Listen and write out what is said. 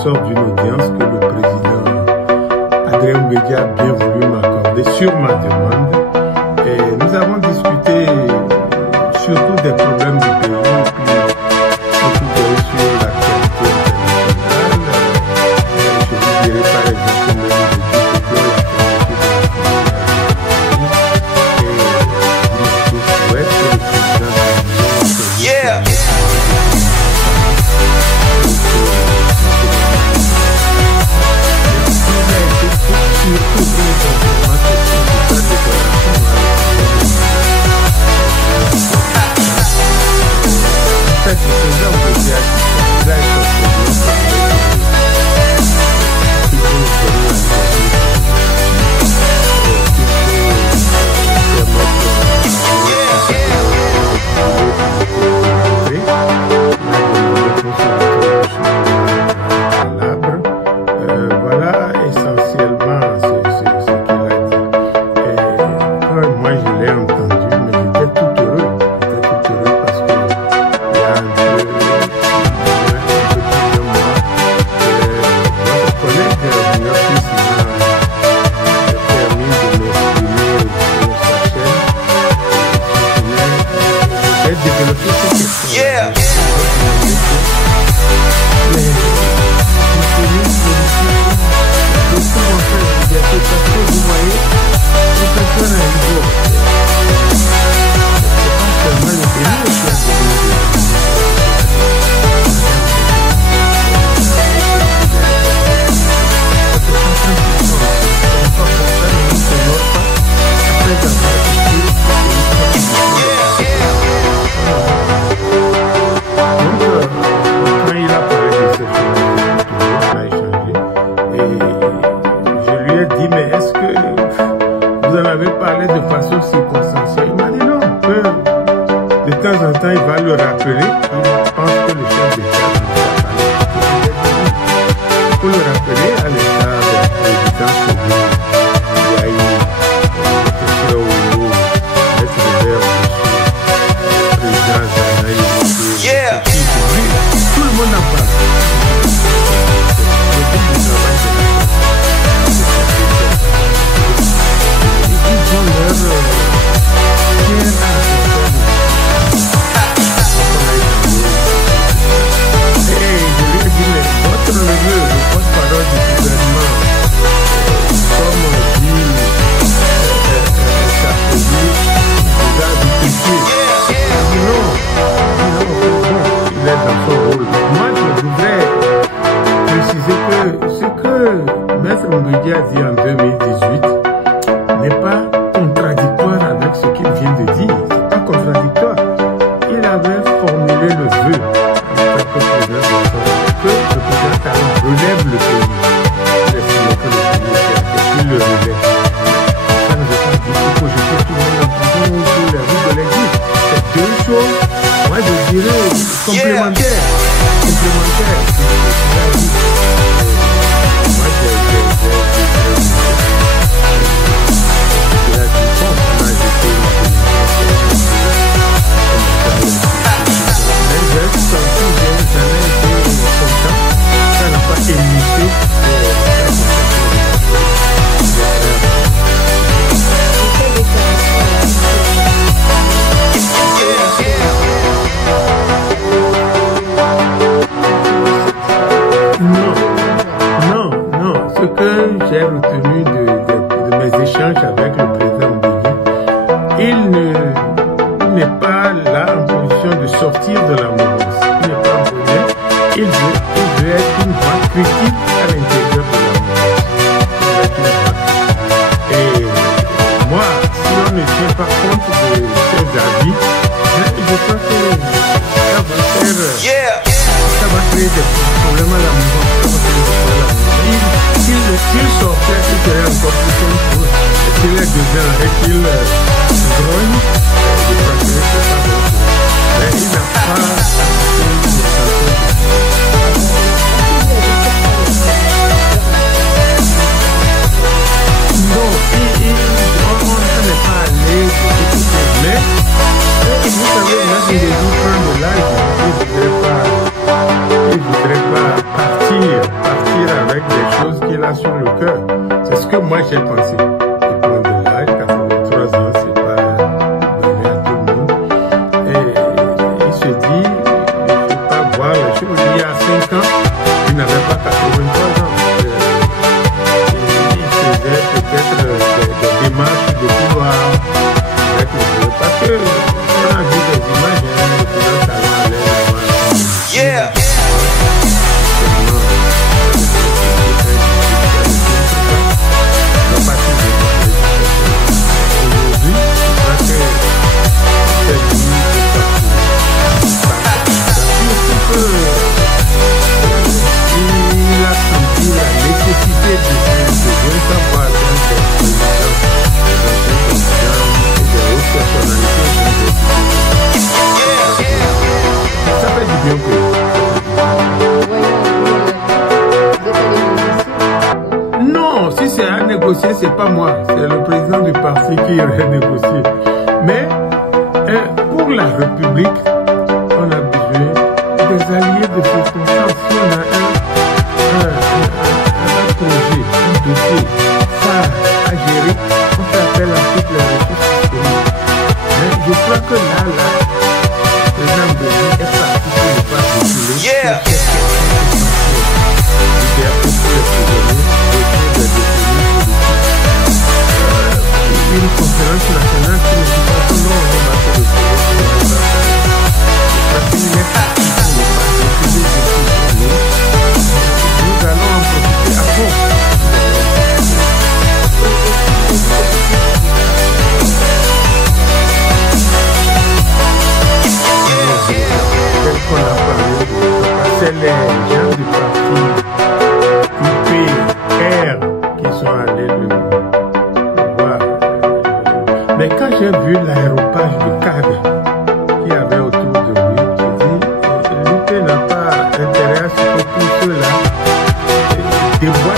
ressort d'une audience que le président Adrien Mbedi a bien voulu m'accorder sur ma demande. Et nous avons discuté surtout des problèmes du pays et puis beaucoup sur l'actualité internationale. Je vous dirai par exemple le il voudrait pas partir qu'il a sur le cœur. C'est ce que moi j'ai pensé. Il prend de l'âge, 83 ans, c'est pas donné à tout le monde. Et il se dit, il ne faut pas voir les choses. Il y a 5 ans, il n'avait pas 83 ans. Il faisait peut-être des démarches de pouvoir avec le jeu. Parce que on a vu des images, le président Talon allait là-bas. Yeah. Il a senti la nécessité de bien savoir ça fait du bien que... Non, si c'est à négocier, c'est pas moi, c'est le président du parti qui irait négocier. Mais pour la République, on a besoin des alliés de circonstance. Si on a un projet, un dossier, ça à gérer, on fait appel à toutes les ressources disponibles. Mais je crois que là, le président de est parti pour ne pas reculer. Yeah. Une conférence nationale qui ne dit pas que non, on va faire le projet. Parce qu'il est parti pour ne pas reculer. Nous allons en profiter à fond. Tel qu'on a parlé, c'est les gens du parti UPR qui sont allés le voir. Mais quand j'ai vu l'aéropage de cadres qui avait autour de lui, j'ai dit, l'UP n'a pas intérêt à ce que tout cela dévoile